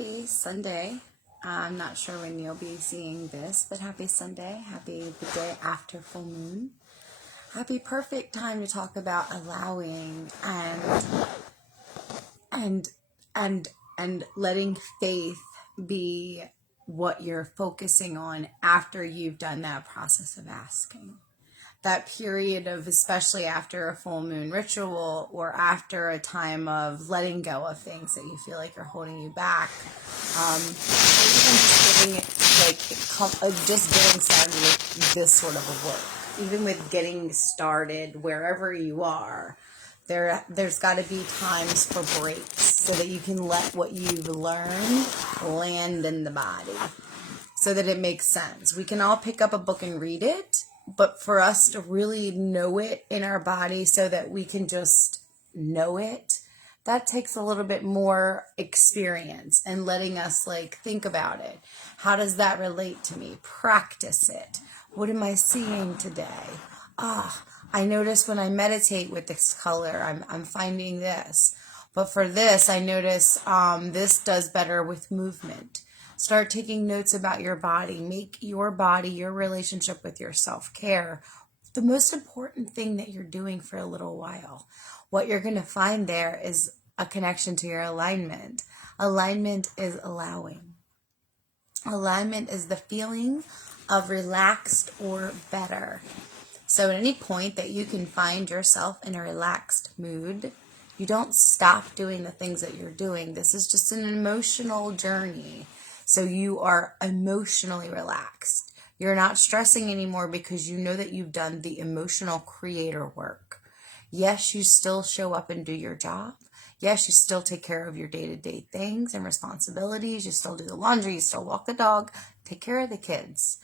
happy Sunday. I'm not sure when you'll be seeing this, but happy Sunday. Happy the day after full moon. Happy perfect time to talk about allowing and letting faith be what you're focusing on after you've done that process of asking. That period of, especially after a full moon ritual or after a time of letting go of things that you feel like are holding you back, or even just getting started with this sort of a work, even with getting started wherever you are, there's got to be times for breaks so that you can let what you've learned land in the body so that it makes sense. We can all pick up a book and read it, but for us to really know it in our body so that we can just know it, that takes a little bit more experience and letting us think about it. How does that relate to me? Practice it. What am I seeing today? I notice when I meditate with this color, I'm finding this. But for this, I notice this does better with movement. Start taking notes about your body. Make your body, your relationship with your self-care, the most important thing that you're doing for a little while. What you're going to find there is a connection to your alignment. Alignment is allowing. Alignment is the feeling of relaxed or better. So at any point that you can find yourself in a relaxed mood, you don't stop doing the things that you're doing. This is just an emotional journey. So you are emotionally relaxed. You're not stressing anymore because you know that you've done the emotional creator work. Yes, you still show up and do your job. Yes, you still take care of your day-to-day things and responsibilities. You still do the laundry. You still walk the dog. Take care of the kids.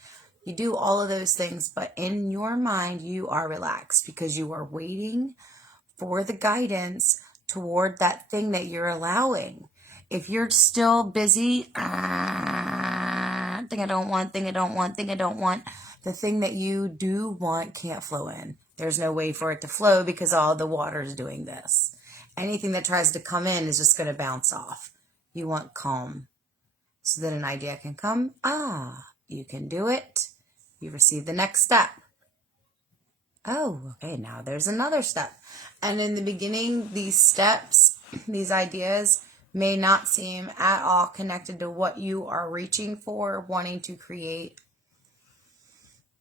You do all of those things, but in your mind, you are relaxed because you are waiting for the guidance toward that thing that you're allowing. If you're still busy, thing I don't want, the thing that you do want can't flow in. There's no way for it to flow because all the water is doing this. Anything that tries to come in is just going to bounce off. You want calm so that an idea can come. You can do it. You receive the next step. Okay, now there's another step. And in the beginning, these steps, these ideas may not seem at all connected to what you are reaching for, wanting to create.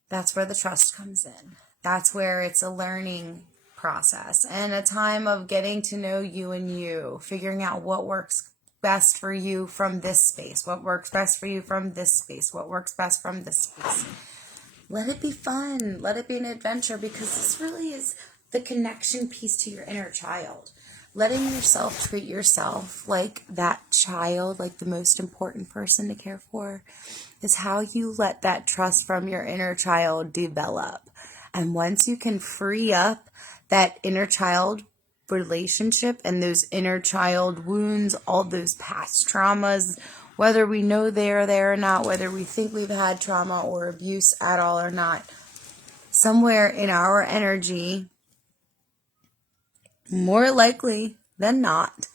That's where the trust comes in. That's where it's a learning process and a time of getting to know you and you, figuring out what works best for you from this space, what works best for you from this space, what works best from this space. Let it be fun. Let it be an adventure because this really is the connection piece to your inner child. Letting yourself treat yourself like that child, like the most important person to care for, is how you let that trust from your inner child develop. And once you can free up that inner child relationship and those inner child wounds, all those past traumas, whether we know they're there or not, whether we think we've had trauma or abuse at all or not, somewhere in our energy, more likely than not,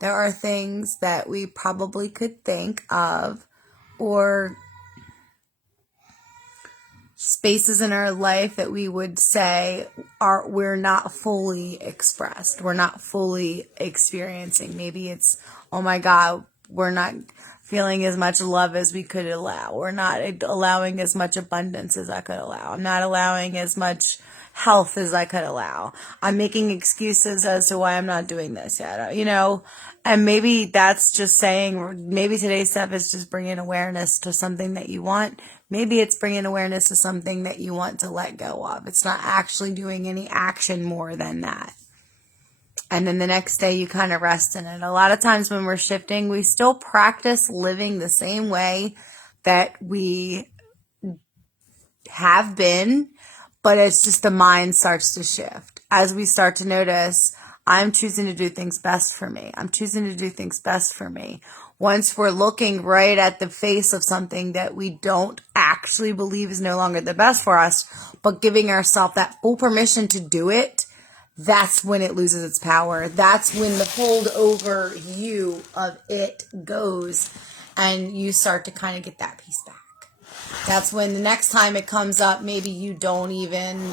there are things that we probably could think of or spaces in our life that we would say we're not fully expressed. We're not fully experiencing. Maybe it's, oh my God, we're not feeling as much love as we could allow. We're not allowing as much abundance as I could allow. I'm not allowing as much health as I could allow. I'm making excuses as to why I'm not doing this yet, and maybe that's just saying, maybe today's step is just bringing awareness to something that you want. Maybe it's bringing awareness to something that you want to let go of. It's not actually doing any action more than that. And then the next day you kind of rest in it. A lot of times when we're shifting, we still practice living the same way that we have been, but it's just the mind starts to shift. As we start to notice, I'm choosing to do things best for me. I'm choosing to do things best for me. Once we're looking right at the face of something that we don't actually believe is no longer the best for us, but giving ourselves that full permission to do it, that's when it loses its power. That's when the hold over you of it goes, and you start to kind of get that piece back. That's when the next time it comes up, maybe you don't even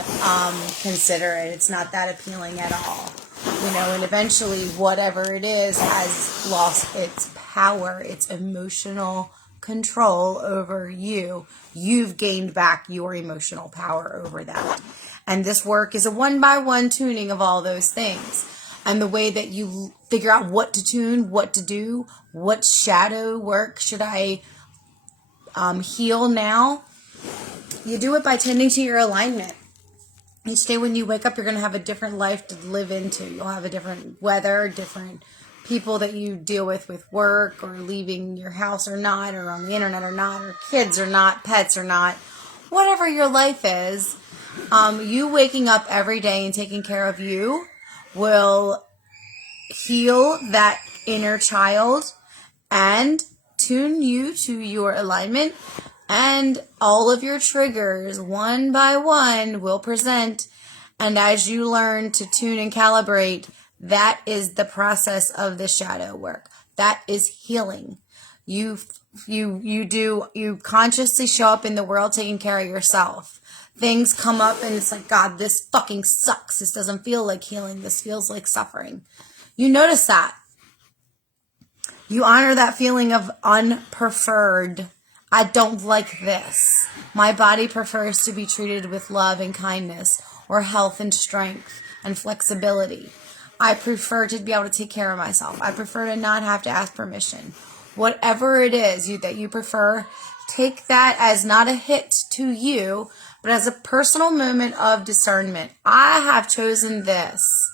consider it. It's not that appealing at all. And eventually whatever it is has lost its power, its emotional control over you. You've gained back your emotional power over that. And this work is a one-by-one tuning of all those things. And the way that you figure out what to tune, what to do, what shadow work should I heal now, you do it by tending to your alignment. Each day when you wake up, you're going to have a different life to live into. You'll have a different weather, different people that you deal with work, or leaving your house or not, or on the internet or not, or kids or not, pets or not, whatever your life is. You waking up every day and taking care of you will heal that inner child and tune you to your alignment, and all of your triggers one by one will present. And as you learn to tune and calibrate, that is the process of the shadow work. That is healing. You consciously show up in the world taking care of yourself. Things come up and it's like, God, this fucking sucks. This doesn't feel like healing. This feels like suffering. You notice that. You honor that feeling of unpreferred. I don't like this. My body prefers to be treated with love and kindness, or health and strength and flexibility. I prefer to be able to take care of myself. I prefer to not have to ask permission. Whatever it is that you prefer, take that as not a hit to you, but as a personal moment of discernment. I have chosen this.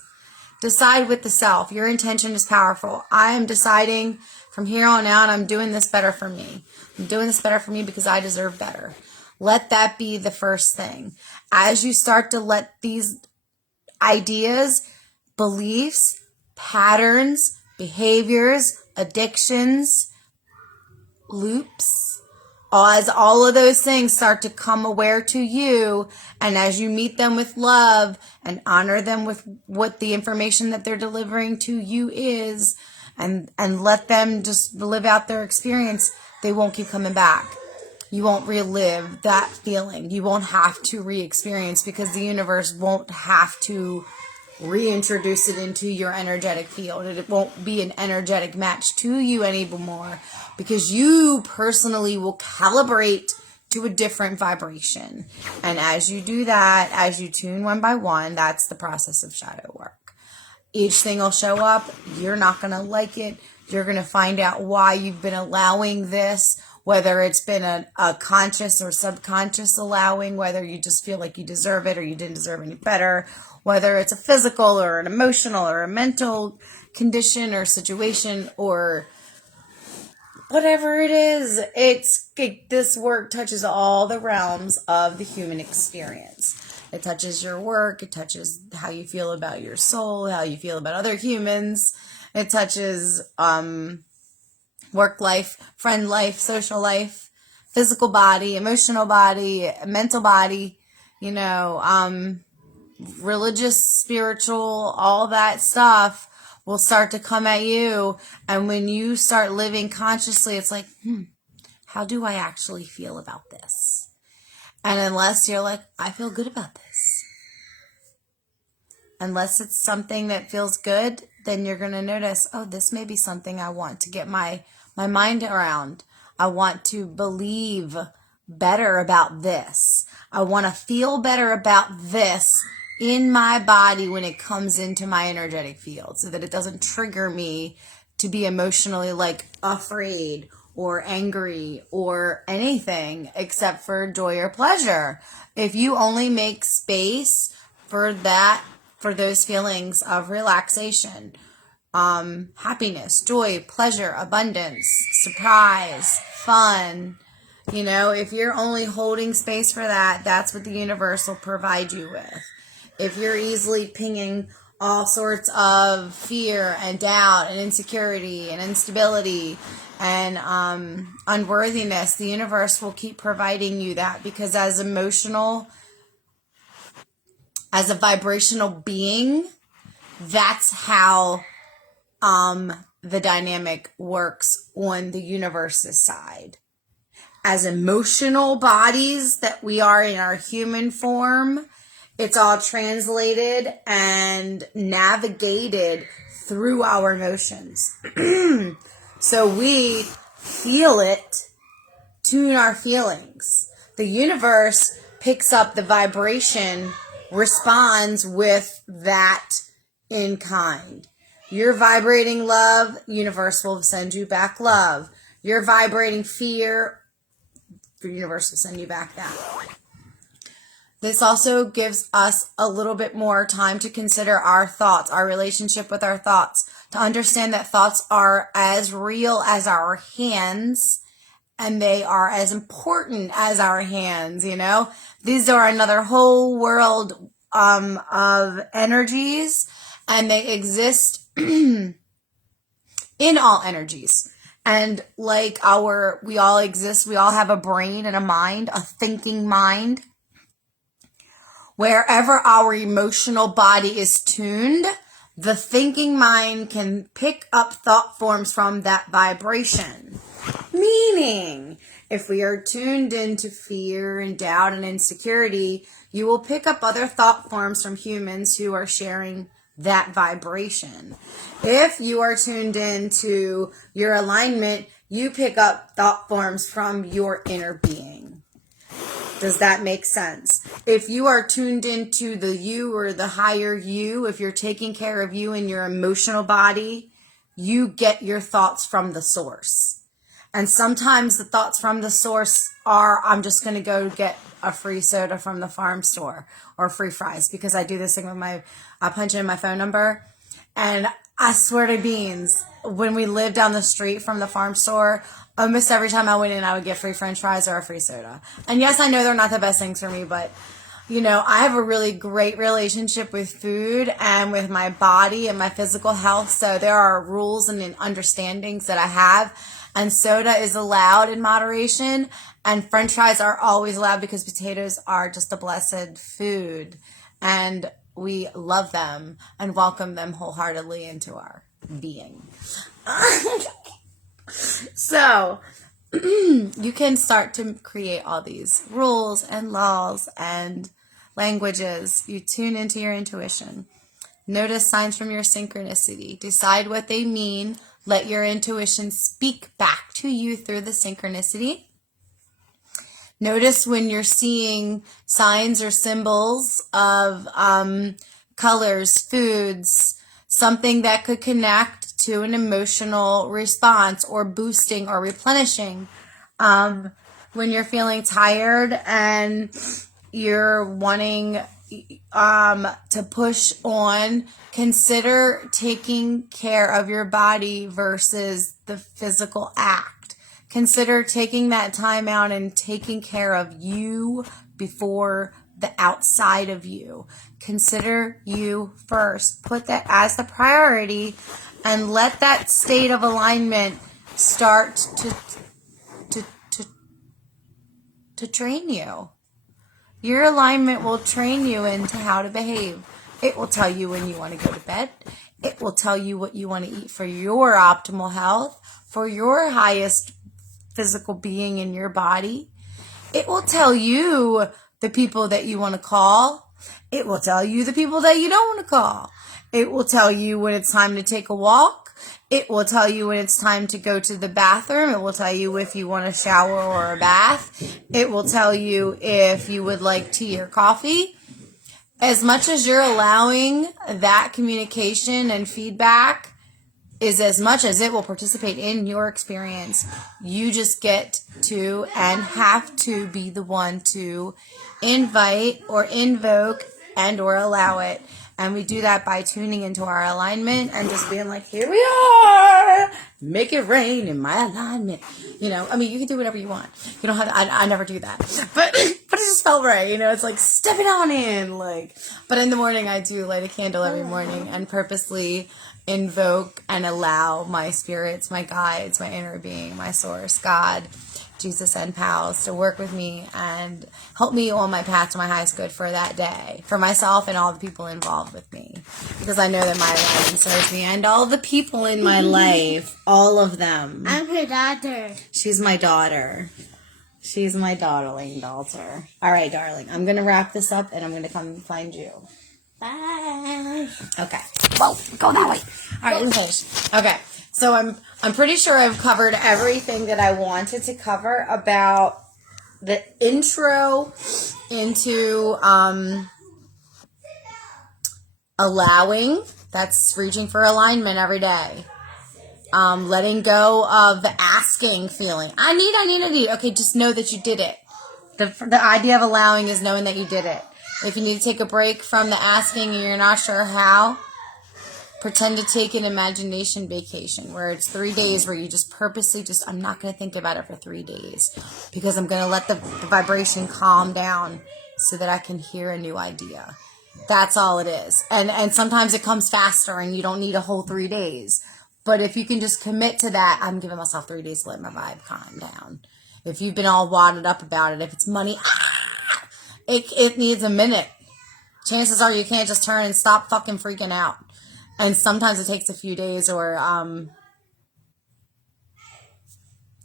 Decide with the self. Your intention is powerful. I am deciding from here on out, I'm doing this better for me. I'm doing this better for me because I deserve better. Let that be the first thing. As you start to let these ideas, beliefs, patterns, behaviors, addictions, loops, as all of those things start to come aware to you, and as you meet them with love and honor them with what the information that they're delivering to you is, and let them just live out their experience, they won't keep coming back. You won't relive that feeling. You won't have to re-experience, because the universe won't have to reintroduce it into your energetic field. It won't be an energetic match to you anymore, because you personally will calibrate to a different vibration. And as you do that, as you tune one by one, that's the process of shadow work. Each thing will show up. You're not going to like it. You're going to find out why you've been allowing this, whether it's been a conscious or subconscious allowing, whether you just feel like you deserve it or you didn't deserve any better, whether it's a physical or an emotional or a mental condition or situation or whatever it is. This work touches all the realms of the human experience. It touches your work. It touches how you feel about your soul, how you feel about other humans. It touches work life, friend life, social life, physical body, emotional body, mental body, religious, spiritual, all that stuff will start to come at you. And when you start living consciously, it's like, how do I actually feel about this? And unless you're like, I feel good about this. Unless it's something that feels good, then you're going to notice, oh, this may be something I want to get my mind around. I want to believe better about this. I want to feel better about this in my body when it comes into my energetic field, so that it doesn't trigger me to be emotionally afraid or angry or anything except for joy or pleasure. If you only make space for those feelings of relaxation, happiness, joy, pleasure, abundance, surprise, fun, if you're only holding space for that, that's what the universe will provide you with. If you're easily pinging all sorts of fear and doubt and insecurity and instability and unworthiness, the universe will keep providing you that, because as a vibrational being, that's how the dynamic works on the universe's side. As emotional bodies that we are in our human form, it's all translated and navigated through our emotions. So we feel it, tune our feelings. The universe picks up the vibration, responds with that in kind. You're vibrating love, universe will send you back love. You're vibrating fear, the universe will send you back that. This also gives us a little bit more time to consider our thoughts, our relationship with our thoughts, to understand that thoughts are as real as our hands, and they are as important as our hands, you know? These are another whole world of energies, and they exist in all energies. And like we all exist, we all have a brain and a mind, a thinking mind. Wherever our emotional body is tuned, the thinking mind can pick up thought forms from that vibration. Meaning, if we are tuned into fear and doubt and insecurity, you will pick up other thought forms from humans who are sharing that vibration. If you are tuned into your alignment, you pick up thought forms from your inner being. Does that make sense? If you are tuned into the you or the higher you, if you're taking care of you and your emotional body, you get your thoughts from the source. And sometimes the thoughts from the source are, I'm just going to go get a free soda from the farm store or free fries, because I do this thing with I punch in my phone number, and I swear to beans, when we lived down the street from the farm store, almost every time I went in, I would get free French fries or a free soda. And yes, I know they're not the best things for me, but you know, I have a really great relationship with food and with my body and my physical health. So there are rules and understandings that I have. And soda is allowed in moderation. And French fries are always allowed, because potatoes are just a blessed food. And we love them and welcome them wholeheartedly into our being. So you can start to create all these rules and laws and languages. You tune into your intuition. Notice signs from your synchronicity. Decide what they mean. Let your intuition speak back to you through the synchronicity. Notice when you're seeing signs or symbols of colors, foods, something that could connect to an emotional response or boosting or replenishing. When you're feeling tired and you're wanting to push on, consider taking care of your body versus the physical act. Consider taking that time out and taking care of you before the outside of you. Consider you first. Put that as the priority and let that state of alignment start to train you. Your alignment will train you into how to behave. It will tell you when you want to go to bed. It will tell you what you want to eat for your optimal health, for your highest physical being in your body. It will tell you the people that you want to call. It will tell you the people that you don't want to call. It will tell you when it's time to take a walk. It will tell you when it's time to go to the bathroom. It will tell you if you want a shower or a bath. It will tell you if you would like tea or coffee. As much as you're allowing that communication and feedback is as much as it will participate in your experience. You just get to and have to be the one to invite or invoke and or allow it. And we do that by tuning into our alignment and just being like, here we are. Make it rain in my alignment. You know, I mean, you can do whatever you want. You don't have to, I never do that. But it just felt right. You know, it's like stepping on in. But in the morning, I do light a candle every morning and purposely invoke and allow my spirits, my guides, my inner being, my source, God, Jesus and pals to work with me and help me on my path to my highest good for that day, for myself and all the people involved with me. Because I know that my alignment serves me and all the people in my life, all of them. I'm her daughter. She's my daughter. She's my darling daughter. All right, darling. I'm going to wrap this up and I'm going to come find you. Bye. Okay. Whoa, go that way. All right, let me finish. Okay. So I'm pretty sure I've covered everything that I wanted to cover about the intro into allowing. That's reaching for alignment every day. Letting go of the asking feeling. I need. Okay, just know that you did it. The idea of allowing is knowing that you did it. If you need to take a break from the asking and you're not sure how, pretend to take an imagination vacation where it's 3 days where you just purposely I'm not going to think about it for 3 days because I'm going to let the vibration calm down so that I can hear a new idea. That's all it is. And sometimes it comes faster and you don't need a whole 3 days. But if you can just commit to that, I'm giving myself 3 days to let my vibe calm down. If you've been all wadded up about it, if it's money, it needs a minute. Chances are you can't just turn and stop fucking freaking out. And sometimes it takes a few days or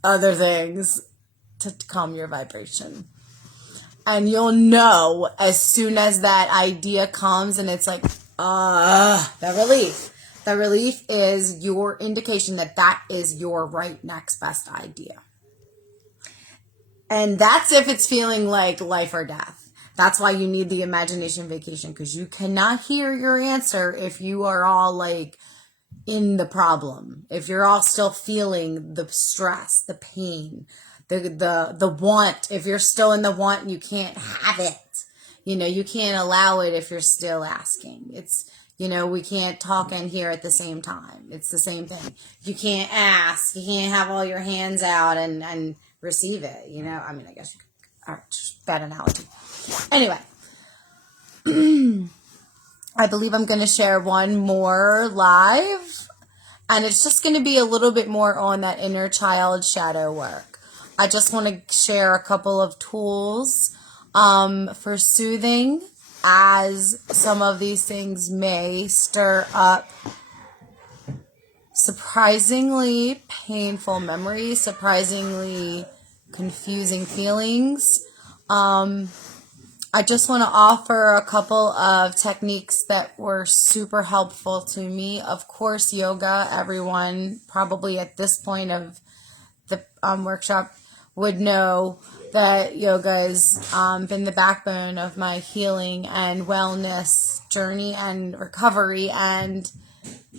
other things to calm your vibration. And you'll know as soon as that idea comes and it's like, that relief. The relief is your indication that that is your right next best idea. And that's if it's feeling like life or death. That's why you need the imagination vacation, because you cannot hear your answer if you are all like in the problem. If you're all still feeling the stress, the pain, the want. If you're still in the want, you can't have it. You can't allow it if you're still asking. It's, we can't talk and hear at the same time. It's the same thing. You can't ask. You can't have all your hands out and receive it. I guess you could. All right, just bad analogy. Anyway, I believe I'm going to share one more live, and it's just going to be a little bit more on that inner child shadow work. I just want to share a couple of tools for soothing, as some of these things may stir up surprisingly painful memories, surprisingly confusing feelings. I just want to offer a couple of techniques that were super helpful to me. Of course, yoga, everyone probably at this point of the workshop would know that yoga has been the backbone of my healing and wellness journey and recovery and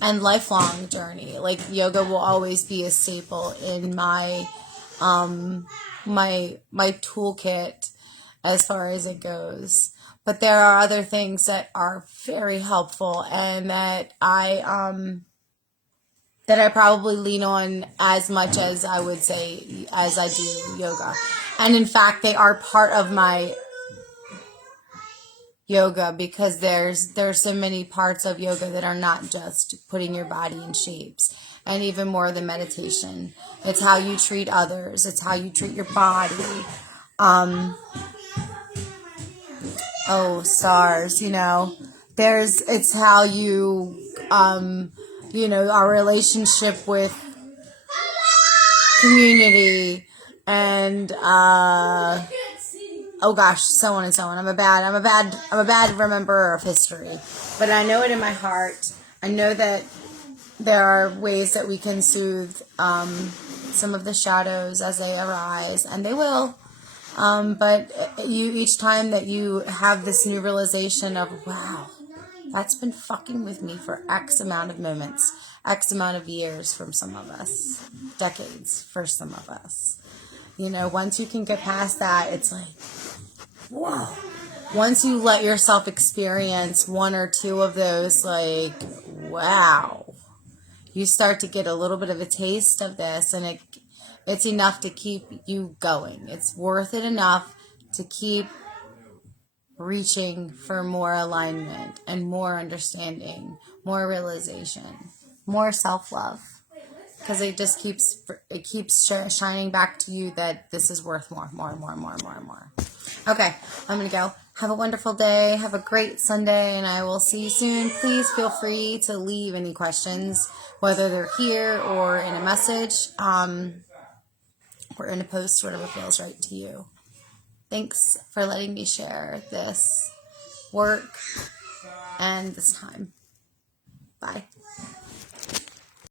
lifelong journey. Like, yoga will always be a staple in my my toolkit as far as it goes. But there are other things that are very helpful and that I probably lean on as much as I would say as I do yoga. And in fact, they are part of my yoga, because there's so many parts of yoga that are not just putting your body in shapes, and even more than meditation. It's how you treat others. It's how you treat your body. SARS, it's how you, our relationship with community and, so on and so on. I'm a bad rememberer of history, but I know it in my heart. I know that there are ways that we can soothe, some of the shadows as they arise, and they will. But each time that you have this new realization of, wow, that's been fucking with me for X amount of moments, X amount of years from some of us, decades for some of us. Once you can get past that, it's like, whoa. Once you let yourself experience one or two of those, like, wow, you start to get a little bit of a taste of this, and it's enough to keep you going. It's worth it enough to keep reaching for more alignment and more understanding, more realization, more self-love. because it just keeps shining back to you that this is worth more. Okay, I'm gonna go. Have a wonderful day. Have a great Sunday, and I will see you soon. Please feel free to leave any questions, whether they're here or in a message, or in a post, whatever feels right to you. Thanks for letting me share this work and this time. Bye.